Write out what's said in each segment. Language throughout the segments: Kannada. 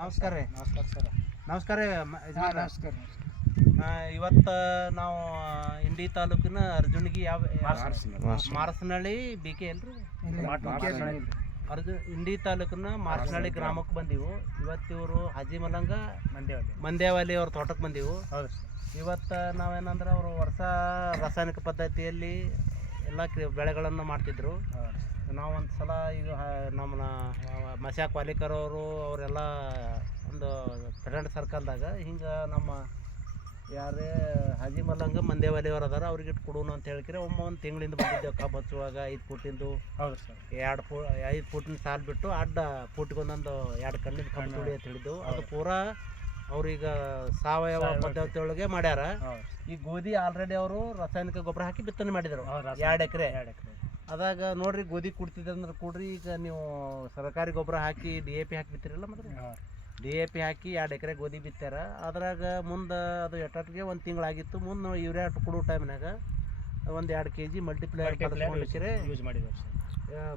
ನಮಸ್ಕಾರ ರೀ. ನಮಸ್ಕಾರ ಸರ್. ನಮಸ್ಕಾರ ರೀ ಯಜಮಾನ್ರೆ. ನಮಸ್ಕಾರ. ಇವತ್ತು ನಾವು ಇಂಡಿ ತಾಲೂಕಿನ ಅರ್ಜುನ್ಗಿ ಯಾವ ಮಾರಸನಹಳ್ಳಿ ಬಿ ಕೆ ಅಲ್ರಿ ಇಂಡಿ ತಾಲೂಕಿನ ಮಾರಸನಹಳ್ಳಿ ಗ್ರಾಮಕ್ಕೆ ಬಂದೀವು. ಇವತ್ತು ಇವರು ಹಾಜಿ ಮಲ್ಲಂಗ ಮಂದೇವಾಲಿ ಅವ್ರ ತೋಟಕ್ಕೆ ಬಂದೀವು. ಇವತ್ತು ನಾವೇನಂದ್ರೆ ಅವರು ವರ್ಷ ರಾಸಾಯನಿಕ ಪದ್ಧತಿಯಲ್ಲಿ ಎಲ್ಲ ಬೆಳೆಗಳನ್ನು ಮಾಡ್ತಿದ್ರು. ನಾವು ಒಂದು ಸಲ ಈಗ ನಮ್ಮನ್ನ ಮಸ್ಯಾಕ್ ವಾಲಿಕರ್ ಅವರು ಅವರೆಲ್ಲ ಒಂದು ಪ್ರೆಸಿಡೆಂಟ್ ಸರ್ಕಲ್ದಾಗ ಹಿಂಗೆ ನಮ್ಮ ಯಾರೇ ಹಾಜಿ ಮಲ್ಲಂಗ ಮಂದೇವಾಲಿ ಅವ್ರು ಅದಾರ ಅವ್ರಿಗೆ ಇಟ್ಟು ಕೊಡೋಣ ಅಂತ ಹೇಳ್ಕಿರಿ ಒಂದು ತಿಂಗಳಿಂದ ಬಂದಿದ್ದೇವೆ. ಕಬ್ಬು ಹಚ್ಚುವಾಗ 5 ಫೂಟಿಂದು. ಹೌದು ಸರ್. 5 ಫೂಟಿನ ಸಾಲು ಬಿಟ್ಟು ಅಡ್ಡ ಫೂಟಿಗೊಂದೊಂದು 2 ಕಣ್ಣಿನ ಕಬ್ಬು ತುಳಿ ಅಂತ ಹೇಳಿದ್ದು. ಅದು ಪೂರಾ ಅವ್ರೀಗ ಸಾವಯವ ಪದ್ಧತಿ ಒಳಗೆ ಮಾಡ್ಯಾರ. ಈ ಗೋಧಿ ಆಲ್ರೆಡಿ ಅವರು ರಾಸಾಯನಿಕ ಗೊಬ್ಬರ ಹಾಕಿ ಬಿತ್ತನೆ ಮಾಡಿದರು 2 ಎಕರೆ. ಅದಾಗ ನೋಡ್ರಿ ಗೋಧಿ ಕುಡ್ತಿದ್ದೆ ಅಂದ್ರೆ ಕೊಡ್ರಿ. ಈಗ ನೀವು ಸರ್ಕಾರಿ ಗೊಬ್ಬರ ಹಾಕಿ DAP ಹಾಕಿ ಬಿತ್ತಿರಲ್ಲ, ಮತ್ತೆ DAP ಹಾಕಿ 2 ಎಕರೆ ಗೋಧಿ ಬಿತ್ತಾರ. ಅದ್ರಾಗ ಮುಂದೆ ಅದು ಎಟ್ಟಟ್ಟಿಗೆ 1 ತಿಂಗಳಾಗಿತ್ತು. ಮುಂದೆ ಯೂರಿಯಾ ಕೊಡೋ ಟೈಮ್ನಾಗ 1-2 kg ಮಲ್ಟಿಪ್ಲೈಯರ್ ಯೂಸ್ ಮಾಡಿದ್ರು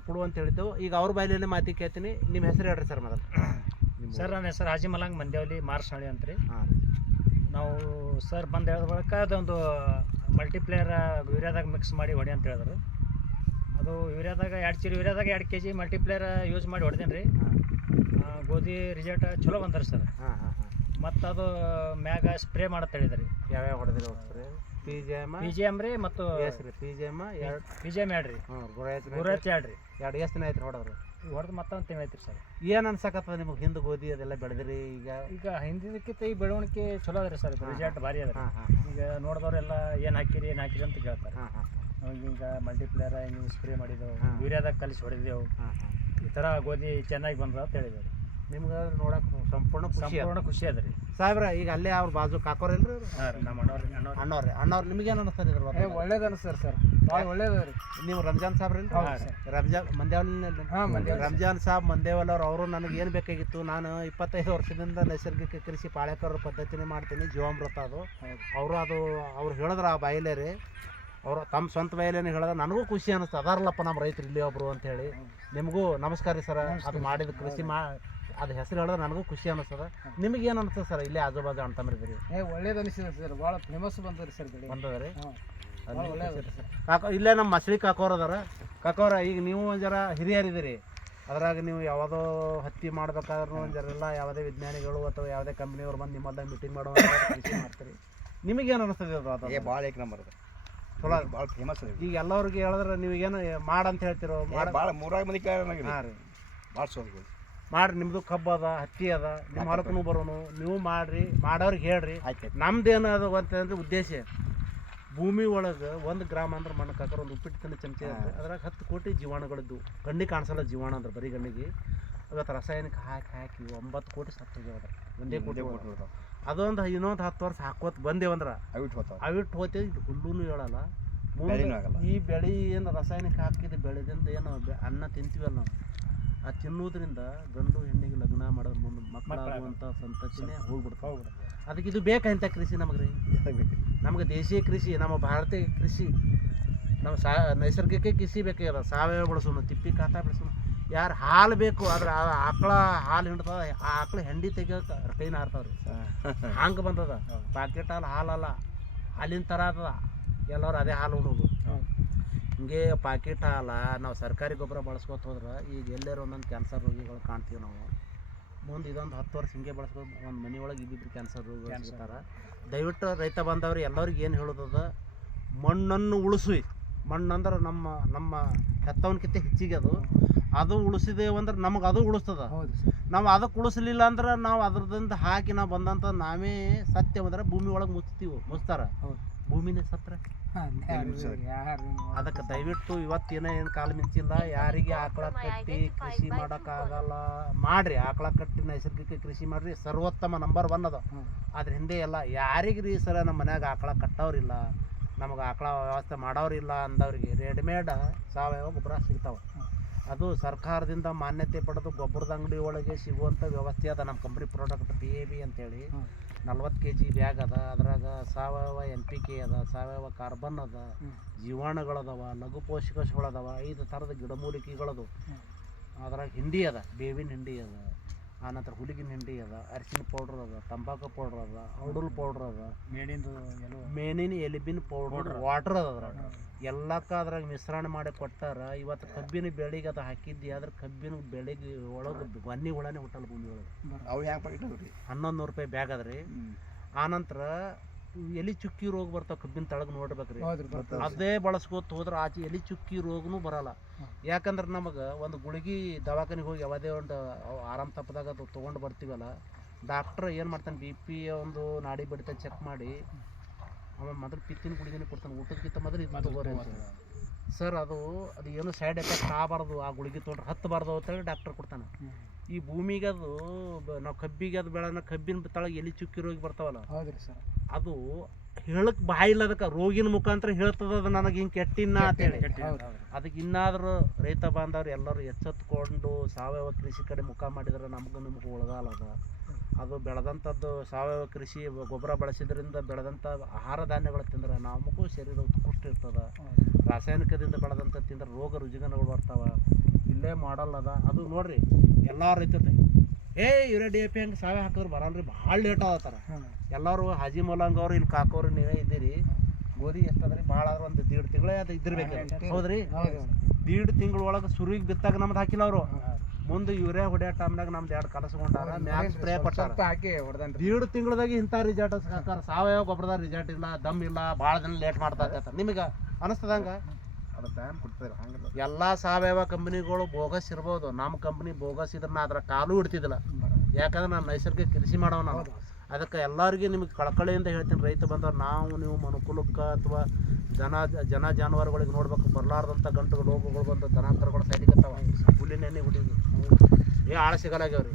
ಕೊಡು ಅಂತ ಹೇಳಿದ್ದೆವು. ಈಗ ಅವ್ರ ಬಾಯಲ್ಲಿ ಮಾತಿ ಕೇಳ್ತೀನಿ. ನಿಮ್ಮ ಹೆಸರು ಹೇಳ್ರಿ ಸರ್ ಮೊದಲು. ಸರ್ ನನ್ನ ಹೆಸರು ಹಾಜಿ ಮಲ್ಲಂಗ್ ಮಂದೇವಲಿ ಮಾರಸನಹಳ್ಳಿ ಅಂತ ರೀ. ಹಾಂ, ನಾವು ಸರ್ ಬಂದು ಹೇಳಿದ ಬಳಿಕ ಅದೊಂದು ಮಲ್ಟಿಪ್ಲೇಯರ್ ಯೂರಿಯಾದಾಗ ಮಿಕ್ಸ್ ಮಾಡಿ ಹೊಡಿ ಅಂತ ಹೇಳಿದ್ರು. ಅದು ಯೂರಿಯಾದಾಗ 2 ಚೀಲ ಯೂರಿಯಾದಾಗ 2 kg ಮಲ್ಟಿಪ್ಲೇಯರ್ ಯೂಸ್ ಮಾಡಿ ಹೊಡೆದೇನಿ ರೀ. ಗೋಧಿ ರಿಸಲ್ಟ್ ಚಲೋ ಬಂದ್ರಿ ಸರ್. ಮತ್ತು ಅದು ಮ್ಯಾಗ ಸ್ಪ್ರೇ ಮಾಡತ್ತೆ ಹೇಳಿದ್ರಿ. ಯಾವ್ಯಾವ ಹೊಡೆದ್ರಿ ಸ್ಪ್ರೇ? PGM ರೀ ಮತ್ತು PGM 2 ರೀ. ಗುರೈತ್ 2 ರೀ. ಎಷ್ಟು ದಿನ ಆಯ್ತು ಹೊಡೆದ್ರು? ಹೊಡೆದು ಮತ್ತೊಂದು ತಿಂಗಳು ಐತ್ರಿ ಸರ್. ಏನು ಅನ್ಸಕತ್ತದ ನಿಮಗೆ? ಹಿಂದೆ ಗೋಧಿ ಅದೆಲ್ಲ ಬೆಳೆದ್ರಿ. ಈಗ ಹಿಂದಿನಕ್ಕಿಂತ ಈ ಬೆಳವಣಿಗೆ ಚಲೋ ಅದ್ರಿ ಸರ್. ರಿಸಲ್ಟ್ ಭಾರಿ ಅದ. ಈಗ ನೋಡಿದವರೆಲ್ಲ ಏನು ಹಾಕಿರಿ ಅಂತ ಕೇಳ್ತಾರೆ. ಈಗ ಮಲ್ಟಿಪ್ಲೇಯರ್ ನೀವು ಸ್ಪ್ರೇ ಮಾಡಿದೆವು, ಯೂರಿಯಾದಾಗ ಕಲಿಸಿ ಹೊಡೆದೆವು, ಈ ಥರ ಗೋಧಿ ಚೆನ್ನಾಗಿ ಬಂದ ಅಂತ ಹೇಳಿದ್ರು. ನಿಮ್ಗೆ ನೋಡಕ್ಕೆ ಸಂಪೂರ್ಣ ಖುಷಿ ಅದ ರೀ ಸಾಹೇಬ್ರ. ಈಗ ಅಲ್ಲೇ ಅವ್ರ ಬಾಜು ಕಾಕೋರಿಲ್ರಿ? ಹಾಂ ರೀ, ನಮ್ಮ ಅಣ್ಣವ್ರು ನಿಮಗೇನು ಅನಿಸ್ತದೆ ಇದ್ರ ಬಗ್ಗೆ? ಒಳ್ಳೇದು ಅನಿಸ್ತದೆ ಸರ್, ಭಾಳ ಒಳ್ಳೇದು ರೀ. ನೀವು ರಂಜಾನ್ ಸಾಬ್ರಿ? ರಂಜಾನ್ ಮಂದೇವಲ್ ರಂಜಾನ್ ಸಾಬ್ ಮಂದೇವಲ್ ಅವರು ನನಗೆ ಏನು ಬೇಕಾಗಿತ್ತು, ನಾನು 25 ವರ್ಷದಿಂದ ನೈಸರ್ಗಿಕ ಕೃಷಿ ಪಾಳ್ಯಕರ ಪದ್ಧತಿನೇ ಮಾಡ್ತೀನಿ, ಜೀವಾಮೃತ. ಅದು ಅವ್ರು ಹೇಳಿದ್ರ ಆ ಬಾಯಿಲೇ ರೀ. ಅವರು ತಮ್ಮ ಸ್ವಂತ ಬಾಯಿಲೇನೆ ಹೇಳಿದ್ರೆ ನನಗೂ ಖುಷಿ ಅನ್ನಿಸ್ತು. ಅದಾರಲ್ಲಪ್ಪ ನಮ್ಮ ರೈತರು ಇಲ್ಲಿ ಒಬ್ಬರು ಅಂತ ಹೇಳಿ. ನಿಮಗೂ ನಮಸ್ಕಾರ ರೀ ಸರ್. ಅದು ಮಾಡಿದ ಕೃಷಿ ಅದು ಹೆಸರು ಹೇಳಿದ್ರೆ ನನಗೂ ಖುಷಿ ಅನ್ನಿಸ್ತದೆ. ನಿಮಗೇನು ಅನಿಸ್ತದೆ ಸರ್? ಇಲ್ಲೇ ಆಜು ಬಾಜು ಅಣ್ತಂಬ್ರಿದ್ರಿ. ಒಳ್ಳೇದು ಅನಿಸ್ತದೆ ಸರ್, ಭಾಳ ಫೇಮಸ್ ಬಂದದ್ರಿ ಸರ್. ಬಂದದ ರೀ. ಇಲ್ಲೇ ನಮ್ಮ ಮಸ್ಳಿ ಕಾಕೋರು ಅದಾರ. ಕಾಕೋರ, ಈಗ ನೀವು ಒಂದು ಜರ ಹಿರಿಯರಿದ್ದೀರಿ. ಅದ್ರಾಗ ನೀವು ಯಾವುದೋ ಹತ್ತಿ ಮಾಡ್ಬೇಕಾದ್ರೂ ಒಂದು ಜರ ಎಲ್ಲ ಯಾವುದೇ ವಿಜ್ಞಾನಿಗಳು ಅಥವಾ ಯಾವುದೇ ಕಂಪ್ನಿಯವ್ರು ಬಂದು ನಿಮ್ಮಲ್ದಾಗ ಮೀಟಿಂಗ್ ಮಾಡೋ ಕೃಷಿ ಮಾಡ್ತೀರಿ. ನಿಮಗೇನು ಅನಿಸ್ತದೆ ಅದು? ಭಾಳ ಏಕ ನಂಬರ್ ಅದು, ಚಲೋ ಭಾಳ ಫೇಮಸ್ ಅದ. ಈಗ ಎಲ್ಲರಿಗೆ ಹೇಳಿದ್ರೆ ನೀವೇನು ಮಾಡಂತ ಹೇಳ್ತಿರೋ? ಭಾಳ 3 ಮಂದಿ ಕೇಳ. ಹಾಂ ರೀ, ಭಾಳ ಸೋದು ಮಾಡ್ರಿ. ನಿಮ್ಮದು ಕಬ್ಬು ಅದ, ಹತ್ತಿ ಅದ, ನಿಮ್ಮ ಹೊಲಕ್ಕೂ ಬರೋನು. ನೀವು ಮಾಡಿರಿ, ಮಾಡೋರಿಗೆ ಹೇಳ್ರಿ. ಆಯ್ತು. ನಮ್ದೇನು ಅದು ಅಂತಂದ್ರೆ ಉದ್ದೇಶ, ಭೂಮಿ ಒಳಗೆ 1 ಗ್ರಾಮ್ ಅಂದ್ರೆ ಮಣ್ಣು ಹಾಕೋರು ಒಂದು ಉಪ್ಪಿಟ್ಟು ತಿನ್ನೋ ಚಮಚೆ ಇರುತ್ತೆ. ಅದ್ರಾಗ 10 ಕೋಟಿ ಜೀವಾಣುಗಳಿದ್ದು. ಕಣ್ಣಿಗೆ ಕಾಣಿಸಲ್ಲ ಜೀವಾಣು ಅಂದ್ರೆ, ಬರೀ ಗಣ್ಣಿಗೆ. ಇವತ್ತು ರಾಸಾಯನಿಕ ಹಾಕಿ 9 ಕೋಟಿ ಸತ್ತು ಹೋಗ್ಯದ. ಒಂದೇ ಕೋಟಿ. ಅದೊಂದು ಇನ್ನೊಂದು 10 ವರ್ಷ ಹಾಕೋತ ಬಂದೇವಂದ್ರೆ ಅವಿಟ್ಟು ಹೋಗ್ತೇವೆ. ಇದು ಹುಲ್ಲೂ ಹೇಳಲ್ಲ. ಈ ಬೆಳೆ ಏನು ರಾಸಾಯನಿಕ ಹಾಕಿದ ಬೆಳೆದಿಂದ ಏನು ಅನ್ನ ತಿಂತೀವಲ್ಲ ನಾವು, ಆ ತಿನ್ನೋದ್ರಿಂದ ಗಂಡು ಹೆಣ್ಣಿಗೆ ಲಗ್ನ ಮಾಡೋದು ಮುಂದೆ ಮಕ್ಕಳಾಗುವಂಥ ಸಂತತಿನೇ ಹೋಗ್ಬಿಡ್ತಾವೆ. ಅದಕ್ಕೆ ಇದು ಬೇಕಂತ ಕೃಷಿ ನಮಗೆ ರೀ. ನಮಗೆ ದೇಶೀಯ ಕೃಷಿ, ನಮ್ಮ ಭಾರತೀಯ ಕೃಷಿ, ನಮ್ಮ ನೈಸರ್ಗಿಕ ಕೃಷಿ ಬೇಕಾಗ್ಯದ. ಸಾವಯವ ಬಳಸೋಣ, ತಿಪ್ಪಿ ಖಾತ ಬೆಳೆಸೋಣ. ಯಾರು ಹಾಲು ಬೇಕು ಆದ್ರೆ ಆಕಳ ಹಾಲು ಹಿಂಡ್ತದ, ಆ ಆಕಳ ಹೆಂಡಿ ತೆಗಿಯೋಕೆ ಕೈನ ಹಾರ್ತಾವ್ರಿ. ಹಂಗೆ ಬಂದದ. ಪ್ಯಾಕೆಟ್ ಹಾಲಲ್ಲ, ಹಾಲಿನ ಥರ ಆಗ್ತದ. ಎಲ್ಲರೂ ಅದೇ ಹಾಲು ಉಣೋದು. ಹಿಂಗೆ ಪ್ಯಾಕೆಟ್ ಹಾಲ ನಾವು ಸರ್ಕಾರಿ ಗೊಬ್ಬರ ಬಳಸ್ಕೊತ ಹೋದ್ರೆ ಈಗ ಎಲ್ಲರೂ ಒಂದೊಂದು ಕ್ಯಾನ್ಸರ್ ರೋಗಿಗಳು ಕಾಣ್ತೀವಿ ನಾವು. ಮುಂದೆ ಇದೊಂದು 10 ವರ್ಷ ಹಿಂಗೆ ಬಳಸ್ಬೋದು, ಒಂದು ಮನೆ ಒಳಗೆ ಇದ್ದಿದ್ದು ಕ್ಯಾನ್ಸರ್ ರೋಗ ಸಿಗ್ತಾರೆ. ದಯವಿಟ್ಟು ರೈತ ಬಂದವ್ರು ಎಲ್ಲರಿಗೆ ಏನು ಹೇಳೋದದ, ಮಣ್ಣನ್ನು ಉಳಿಸಿ. ಮಣ್ಣಂದ್ರೆ ನಮ್ಮ ಹೆತ್ತವನ್ಕಿಂತ ಹೆಚ್ಚಿಗೆ ಅದು ಉಳಿಸಿದೇವು ಅಂದ್ರೆ ನಮಗೆ ಅದು ಉಳಿಸ್ತದ. ನಾವು ಅದಕ್ಕೆ ಉಳಿಸ್ಲಿಲ್ಲ ಅಂದ್ರೆ ನಾವು ಅದ್ರದಿಂದ ಹಾಕಿ ನಾವು ಬಂದಂಥ ನಾವೇ ಸತ್ಯ ಅಂದ್ರೆ ಭೂಮಿ ಒಳಗೆ ಮುಚ್ತಾರ. ಭೂಮಿನೇ ಸತ್ರ. ಅದಕ್ಕೆ ದಯವಿಟ್ಟು ಇವತ್ತೇನೋ ಏನು ಕಾಲು ಮಿಂಚಿಲ್ಲ. ಯಾರಿಗೆ ಆಕಳ ಕಟ್ಟಿ ಕೃಷಿ ಮಾಡೋಕ್ಕಾಗಲ್ಲ, ಮಾಡ್ರಿ. ಆಕಳ ಕಟ್ಟಿ ನೈಸರ್ಗಿಕ ಕೃಷಿ ಮಾಡ್ರಿ, ಸರ್ವೋತ್ತಮ ನಂಬರ್ 1 ಅದ. ಅದ್ರ ಹಿಂದೆ ಎಲ್ಲ ಯಾರಿಗೆ ರೀ ಸರ ನಮ್ಮ ಮನ್ಯಾಗ ಆಕಳ ಕಟ್ಟೋರಿಲ್ಲ, ನಮಗೆ ಆಕಳ ವ್ಯವಸ್ಥೆ ಮಾಡೋರಿಲ್ಲ ಅಂದವ್ರಿಗೆ ರೆಡಿಮೇಡ್ ಸಾವಯವ ಗೊಬ್ಬರ ಸಿಗ್ತಾವೆ. ಅದು ಸರ್ಕಾರದಿಂದ ಮಾನ್ಯತೆ ಪಡೆದು ಗೊಬ್ಬರದ ಅಂಗಡಿ ಒಳಗೆ ಸಿಗುವಂಥ ವ್ಯವಸ್ಥೆ ಅದ. ನಮ್ಮ ಕಂಪ್ನಿ ಪ್ರಾಡಕ್ಟ್ PAB ಅಂತೇಳಿ 40 kg ಬ್ಯಾಗ್ ಅದ. ಅದ್ರಾಗ ಸಾವಯವ NPK ಅದ, ಸಾವಯವ ಕಾರ್ಬನ್ ಅದ, ಜೀವಾಣುಗಳದಾವ, ಲಘು ಪೋಷಕಾಂಶಗಳದಾವ, 5 ಥರದ ಗಿಡಮೂಲಿಕೆಗಳದು. ಅದ್ರಾಗ ಹಿಂಡಿ ಅದ, ಬೇವಿನ ಹಿಂಡಿ ಅದ, ಆನಂತರ ಹುಲಿಗಿನ ಹಿಂಡಿ ಅದ, ಅರಿಶಿನ ಪೌಡ್ರ್ ಅದ, ತಂಬಾಕು ಪೌಡ್ರ್ ಅದ, ಔಡಲ್ ಪೌಡ್ರ್ ಅದ, ಮೇನಿನ ಎಲಿಬಿನ ಪೌಡ್ರ್ ವಾಟ್ರ್ ಅದ. ಅದ್ರಾಗ ಎಲ್ಲಕ್ಕ ಅದ್ರಾಗ ಮಿಶ್ರಣ ಮಾಡಿ ಕೊಟ್ಟಾರ. ಇವತ್ತು ಕಬ್ಬಿನ ಬೆಳೆಗೆ ಅದು ಹಾಕಿದ್ದಿ ಆದ್ರೆ ಕಬ್ಬಿನ ಬೆಳೆಗೆ ಒಳಗೆ ಬನ್ನಿ ಹುಳನೇ ಹುಟ್ಟಲ್ಲ ಭೂಮಿ ಒಳಗೆ. ಅವು ಹೆಂಗೆ ಇಟ್ಟಿದ್ರಿ? 1100 ರೂಪಾಯಿ ಬ್ಯಾಗ್ ಅದ ರೀ. ಆನಂತರ ಎಲಿ ಚುಕ್ಕಿ ರೋಗ ಬರ್ತಾವ ಕಬ್ಬಿನ ತಳಗ ನೋಡ್ಬೇಕ್ರಿ. ಅದೇ ಬಳಸ್ಕೋತ ಹೋದ್ರೆ ಆಚೆ ಎಲಿ ಚುಕ್ಕಿ ರೋಗನೂ ಬರಲ್ಲ. ಯಾಕಂದ್ರೆ ನಮಗೆ ಒಂದು ಗುಳಿಗೆ ದವಾಖಾನಿಗೆ ಹೋಗಿ ಯಾವುದೇ ಒಂದು ಆರಾಮ್ ತಪ್ಪದಾಗ ಅದು ತೊಗೊಂಡು ಬರ್ತೀವಲ್ಲ, ಡಾಕ್ಟ್ರ್ ಏನು ಮಾಡ್ತಾನೆ, BP ಒಂದು ನಾಡಿ ಬಡಿತ ಚೆಕ್ ಮಾಡಿ ಆಮೇಲೆ ಮೊದಲು ಪಿತ್ತಿನ ಗುಳಿಗೆನೇ ಕೊಡ್ತಾನೆ. ಊಟಕ್ಕಿಂತ ಮೊದಲು ಇದು ತಗೋರಿ ಅಂತ. ಸರ್ ಅದು ಏನು ಸೈಡ್ ಎಫೆಕ್ಟ್ ಆಗಬಾರ್ದು, ಆ ಗುಳಿಗೆ ತೊಗೊಂಡ್ರೆ ಹತ್ತಬಾರ್ದು ಅಂತೇಳಿ ಡಾಕ್ಟರ್ ಕೊಡ್ತಾನೆ. ಈ ಭೂಮಿಗೆ ಅದು ನಾವು ಕಬ್ಬಿಗೆ ಅದು ಬೆಳೆನ ಕಬ್ಬಿನ ತಳಗೆ ಎಲಿ ಚುಕ್ಕಿ ರೋಗಿ ಬರ್ತಾವಲ್ಲ, ಅದು ಹೇಳಕ್ಕೆ ಬಾಯಿಲ್ಲ. ಅದಕ್ಕೆ ರೋಗಿನ ಮುಖಾಂತರ ಹೇಳ್ತದ ಅದು ನನಗೆ ಹಿಂಗೆ ಕೆಟ್ಟಿನ ಅಂತೇಳಿ. ಅದಕ್ಕೆ ಇನ್ನಾದರೂ ರೈತ ಬಾಂಧವ್ರು ಎಲ್ಲರೂ ಎಚ್ಚೆತ್ಕೊಂಡು ಸಾವಯವ ಕೃಷಿ ಕಡೆ ಮುಖ ಮಾಡಿದ್ರೆ ನಿಮ್ಗೆ ಒಳಗಾಲ ಅದ. ಅದು ಬೆಳೆದಂಥದ್ದು ಸಾವಯವ ಕೃಷಿ ಗೊಬ್ಬರ ಬಳಸಿದ್ರಿಂದ ಬೆಳೆದಂಥ ಆಹಾರ ಧಾನ್ಯಗಳು ತಿಂದ್ರೆ ನಮಗೂ ಶರೀರ ಉತ್ಕೃಷ್ಟ ಇರ್ತದೆ. ರಾಸಾಯನಿಕದಿಂದ ಬೆಳೆದಂಥ ತಿಂದ್ರೆ ರೋಗ ರುಜಿನಗಳು ಬರ್ತಾವೆ. ಇಲ್ಲೇ ಮಾಡಲ್ ಅದ. ಅದು ನೋಡ್ರಿ ಎಲ್ಲ ರೈತರು ಯೂರಿಯಾ DAP ಹಂಗೆ ಸಾವಯವ ಹಾಕಿದ್ರೆ ಬರಲ್ರಿ, ಭಾಳ ಲೇಟ್ ಆಗತ್ತಾರ. ಎಲ್ಲರೂ ಹಾಜಿ ಮೊಲಂಗ್ ಅವ್ರು ಇಲ್ಲಿ ಕಾಕೋರು ನೀವೇ ಇದ್ದೀರಿ. ಗೋಧಿ ಎಷ್ಟದ್ರಿ ಭಾಳ ಆದ್ರೆ ಒಂದು 1.5 ತಿಂಗಳೇ ಅದು ಇದ್ದಿರ್ಬೇಕು. ಹೌದ್ರಿ, 1.5 ತಿಂಗಳೊಳಗೆ ಸುರಿಗೆ ಬಿತ್ತಾಗ ನಮ್ದು ಹಾಕಿಲ್ಲ ಅವರು. ಮುಂದೆ ಯೂರಿಯಾ ಹೊಡೆಯೋ ಟೈಮ್ನಾಗ ನಮ್ದು 2 ಕಲಸ್ಕೊಂಡಾರ, ಮ್ಯಾಗ ಸ್ಪ್ರೇ ಕೊಟ್ಟಾರ. 1.5 ತಿಂಗಳದಾಗ ಇಂಥ ರಿಸಲ್ಟ್ ಹಾಕಾರ. ಸಾವಯವ ಗೊಬ್ಬರದಾಗ ರಿಸಲ್ಟ್ ಇಲ್ಲ, ದಮ್ ಇಲ್ಲ, ಭಾಳ ದಿನ ಲೇಟ್ ಮಾಡ್ತಾ ಇರ್ತಾರೆ. ನಿಮಗೆ ಅನಿಸ್ತದಂಗ ಅದು ಟೈಮ್ ಕೊಡ್ತಾರೆ. ಹಂಗೆ ಎಲ್ಲ ಸಾವಯವ ಕಂಪ್ನಿಗಳು ಬೋಗಸ್ ಇರ್ಬೋದು. ನಮ್ಮ ಕಂಪ್ನಿ ಬೋಗಸ್ ಇದ್ರೆ ನಾ ಅದ್ರ ಕಾಲು ಇಡ್ತಿದ್ದಿಲ್ಲ. ಯಾಕಂದ್ರೆ ನಾನು ನೈಸರ್ಗಿಕ ಕೃಷಿ ಮಾಡೋ ನಾವು. ಅದಕ್ಕೆ ಎಲ್ಲರಿಗೂ ನಿಮಗೆ ಕಳಕಳಿಯಿಂದ ಹೇಳ್ತೀನಿ, ರೈತ ಬಂದವ್ರು ನೀವು ಮನುಕುಲಕ್ಕೆ ಅಥವಾ ಜನ ಜಾನುವಾರುಗಳಿಗೆ ನೋಡ್ಬೇಕು, ಬರಲಾರ್ದಂಥ ಗಂಟುಗಳು ರೋಗಗಳು ಬಂದು ದನಾಂತರಗಳು ಸೈಡಿಕತ್ತಾವ. ಹುಲ್ಲಿನೆಣ್ಣೆ ಹುಡಿದು ಆಳ ಸಿಗಲಾಗ್ಯಾವ್ರಿ.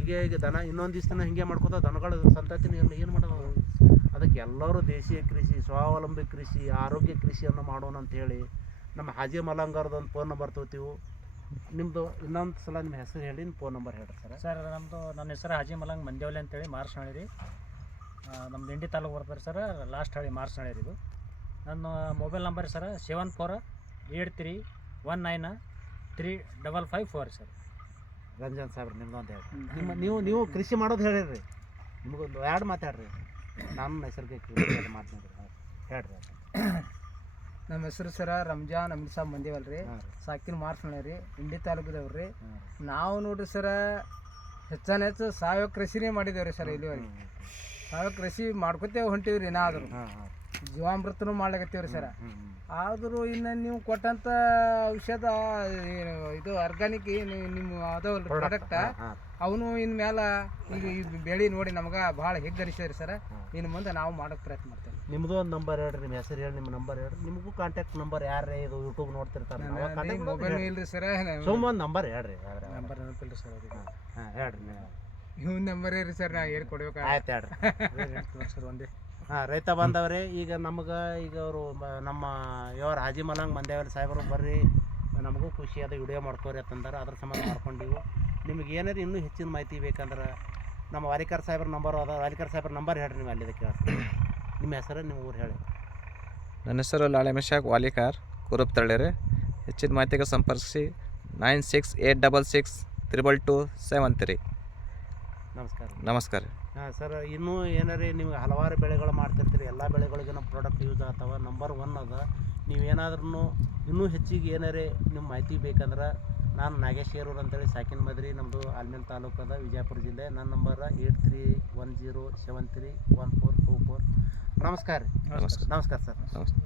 ಈಗ ದನ ಇನ್ನೊಂದು ದಿವಸ ಹಿಂಗೆ ಮಾಡ್ಕೋತ ದನಗಳ ಸಂತತಿನ ಏನು ಮಾಡೋದು. ಅದಕ್ಕೆ ಎಲ್ಲರೂ ದೇಶೀಯ ಕೃಷಿ, ಸ್ವಾವಲಂಬಿ ಕೃಷಿ, ಆರೋಗ್ಯ ಕೃಷಿಯನ್ನು ಮಾಡೋಣ ಅಂಥೇಳಿ ನಮ್ಮ ಹಾಜಿ ಮಲಂಗಾರ್ದು ಒಂದು ಫೋನ್ ನಂಬರ್ ತೊಗೋತೀವಿ. ನಿಮ್ಮದು ಇನ್ನೊಂದು ಸಲ ನಿಮ್ಮ ಹೆಸರು ಹೇಳಿ, ನಿಮ್ಮ ಫೋನ್ ನಂಬರ್ ಹೇಳ್ರಿ ಸರ್. ಸರ್ ನನ್ನ ಹೆಸರು ಹಾಜಿ ಮಲಂಗ್ ಮಂದೇವಲಿ ಅಂತೇಳಿ, ಮಾರ್ಸ್ನಳ್ಳಿ ರೀ. ನಮ್ದು ಇಂಡಿ ತಾಲೂಕು ಬರ್ತಾರೆ ಸರ್, ಲಾಸ್ಟ್ ಹಳ್ಳಿ ಮಾರ್ಸ್ನಳ್ಳಿ ರೀ ಇದು. ನನ್ನ mobile number sir 7483193554 sir. Ranjan ಸಾಹೇಬ್ರಿ ನಿಮ್ದು ಅಂತ ಹೇಳಿ. ನೀವು ಕೃಷಿ ಮಾಡೋದು ಹೇಳಿರಿ, ನಿಮಗೊಂದು 2 ಮಾತಾಡ್ರಿ. ನಾನು ನೈಸರ್ಗಿಕ ಕೃಷಿ ಮಾತನಾಡ್ರಿ ಹೇಳ್ರಿ. ನಮ್ಮ ಹೆಸರು ಸರ ರಂಜಾನ್ ಅಮೀರ್ ಸಾಬ್ ಮಂದೇವಲ್ರಿ, ಸಾಕಿನ ಮಾರ್ಸ್ನಳ್ಳಿ ರೀ, ಇಂಡಿ ತಾಲೂಕದವ್ರಿ. ನಾವು ನೋಡ್ರಿ ಸರ ಹೆಚ್ಚು ಸಾವಯವ ಕೃಷಿನೇ ಮಾಡಿದೇವ್ರಿ ಸರ್. ಇಲ್ಲಿವರೆಗೆ ಸಾವಯವ ಕೃಷಿ ಮಾಡ್ಕೊತೇವೆ ಹೊಂಟಿವ್ರಿ. ಏನಾದರೂ ಜೀವಾಮೃತನೂ ಮಾಡ್ಲಾಕತ್ತೀವ್ರಿ ಸರ. ಆದರೂ ಇನ್ನು ನೀವು ಕೊಟ್ಟಂಥ ಔಷಧ ಇದು ಆರ್ಗಾನಿಕ್ ನಿಮ್ಮ ಅದಾವಲ್ರಿ ಪ್ರಾಡಕ್ಟ, ಅವನು ಇನ್ನು ಮೇಲೆ ಈಗ ಬೆಳೆ ನೋಡಿ ನಮ್ಗೆ ಭಾಳ ಹೆಗ್ಗರಿಸ್ಯಾರಿ ಸರ. ಇನ್ನು ಮುಂದೆ ನಾವು ಮಾಡೋಕ್ಕೆ ಪ್ರಯತ್ನ ಮಾಡ್ತೇವೆ. ನಿಮ್ಮದು ಒಂದು ನಂಬರ್ ಹೇಳ್ರಿ, ನಿಮ್ಮ ಹೆಸರು ಹೇಳಿ, ನಿಮ್ಮ ನಂಬರ್ ಹೇಳ್ರಿ. ನಿಮಗೂ ಕಾಂಟ್ಯಾಕ್ಟ್ ನಂಬರ್ ಯಾರೇ ಇದು ಯೂಟ್ಯೂಬ್ ನೋಡ್ತಿರ್ತಾರೆ, ಮೊಬೈಲ್ ಇಲ್ರಿ ಸರ. ಸುಮ್ಮ ಒಂದು ನಂಬರ್ ಹೇಳ್ರಿ. ನಂಬರ್ ನೆನಪಿಲ್ಲ ಸರ್ ಅದು. ಹೇಳ್ರಿ ಇವ್ನ ನಂಬರ್ ರೀ ಸರ್, ನಾ ಏನು ಕೊಡ್ಬೇಕು. ಆಯ್ತು ಹೇಳ್ರಿ ಸರ್ ಒಂದೇ. ರೈತ ಬಾಂಧವ್ರೆ, ಈಗ ನಮಗೆ ಈಗ ಅವರು ನಮ್ಮ ಹಾಜಿ ಮಲಂಗ್ ಮಂದೇವಲಿ ಸಾಹೇಬರು ಬರ್ರಿ, ನಮಗೂ ಖುಷಿ ಅದ ವಿಡಿಯೋ ಮಾಡ್ಕೋರಿ ಅಂತಂದ್ರೆ ಅದ್ರ ಸಂಬಂಧ ಮಾಡ್ಕೊಂಡಿವು. ನಿಮಗೆ ಏನಾರು ಇನ್ನೂ ಹೆಚ್ಚಿನ ಮಾಹಿತಿ ಬೇಕಂದ್ರೆ ನಮ್ಮ ವಾಲಿಕಾರ್ ಸಾಹೇಬ್ರ ನಂಬರ್ ಅದ, ವಾಲಿಕಾರ್ ಸಾಹೇಬ್ರ ನಂಬರ್ ಹೇಳ್ರಿ. ನೀವು ಅಲ್ಲಿದೆ ಕೇಳಿಸ್ತೀವಿ. ನಿಮ್ಮ ಹೆಸರು, ನಿಮ್ಮ ಊರು ಹೇಳಿ. ನನ್ನ ಹೆಸರು ಲಾಳೆಮಶಾಕ್ ವಾಲಿಕಾರ್, ಕುರುಪ್ ತಳ್ಳೆರೆ. ಹೆಚ್ಚಿನ ಮಾಹಿತಿಗೆ ಸಂಪರ್ಕಿಸಿ 9686622273. ನಮಸ್ಕಾರ. ಹಾಂ ಸರ್, ಇನ್ನೂ ಏನಾರೇ ನಿಮ್ಗೆ ಹಲವಾರು ಬೆಳೆಗಳು ಮಾಡ್ತಿರ್ತೀರಿ. ಎಲ್ಲ ಬೆಳೆಗಳಿಗೆ ನಮ್ಮ ಪ್ರಾಡಕ್ಟ್ ಯೂಸ್ ಆಗ್ತಾವೆ. ನಂಬರ್ 1 ಅದ. ನೀವೇನಾದ್ರೂ ಇನ್ನೂ ಹೆಚ್ಚಿಗೆ ಏನಾರೇ ನಿಮ್ಮ ಮಾಹಿತಿ ಬೇಕಂದ್ರೆ ನಾನು ನಾಗೇಶ್ ಹೇರೂರು ಅಂತೇಳಿ ಸಾಕಿನ ಮದ್ರಿ, ನಮ್ಮದು ಆಲ್ಮೇಲ್ ತಾಲೂಕು ಅದ, ವಿಜಯಪುರ ಜಿಲ್ಲೆ. ನನ್ನ ನಂಬರ್ 8310731424. ನಮಸ್ಕಾರ ರೀ. ನಮಸ್ಕಾರ ಸರ್. ನಮಸ್ಕಾರ.